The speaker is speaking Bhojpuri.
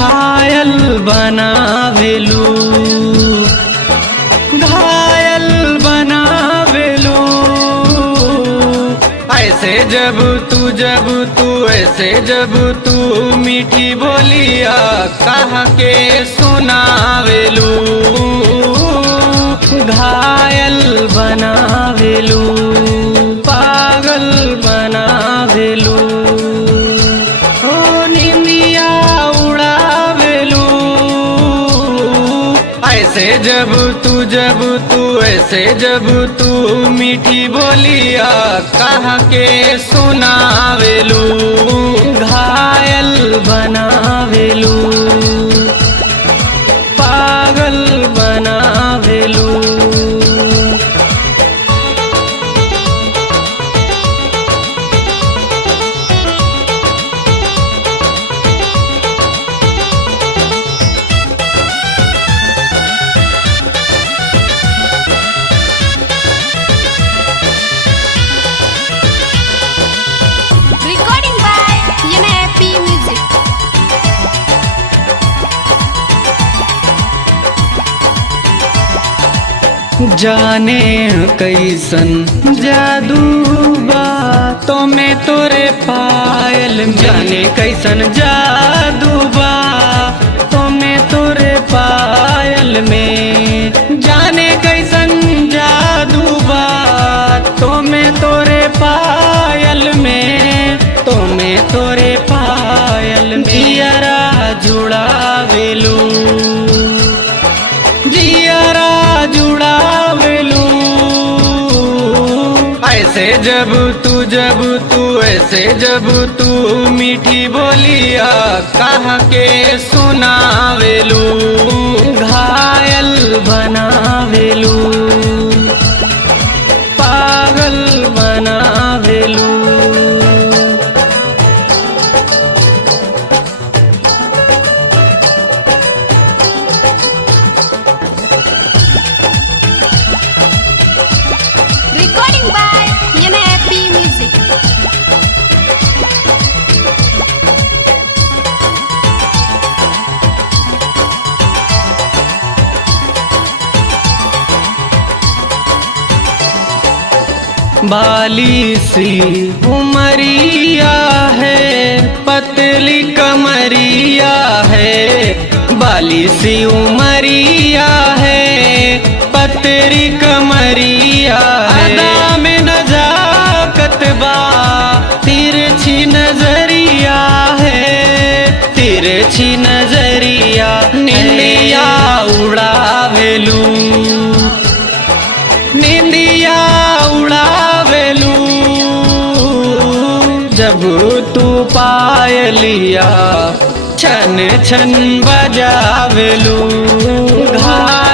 घायल बनावेलू, घायल बनावेलू। ऐसे जब तू ऐसे जब तू मीठी बोलिया कहा के सुनावेलू, घायल बनावेलू, पागल बनावेलू। ओ निंदिया उड़ावेलू, ऐसे जब तू ऐसे जब तू मीठी बोलिया कहा के सुनावेलू, घायल बनावेलू, पागल बनावेलू। Recording by NAP Music. जाने कैसन जादू बा तो में तोरे पायल, जाने कैसन जादू बा तो में तोरे पायल में, जाने कैसन जादू बा तो में तोरे पायल में, तो में तोरे पायल में। जियरा जुड़ावेलू, जियरा जुड़ावेलू। ऐसे जब तू ऐसे जब तू मीठी बोलिया कहा के सुनावेलू, घायल बनावेलू, पागल बनावेलू। Recording by NAP Music. बाली सी उमरिया है, पतली कमरिया है, बाली सी उमरिया है, पतली कमरिया है। अदा में नजाकत बा, तिरछी नजरिया है, तिरछी नजरिया। निंदिया उड़ावेलू, निंदिया उड़ावेलू। जब तू पायलिया छन छन बजावेलू, घायल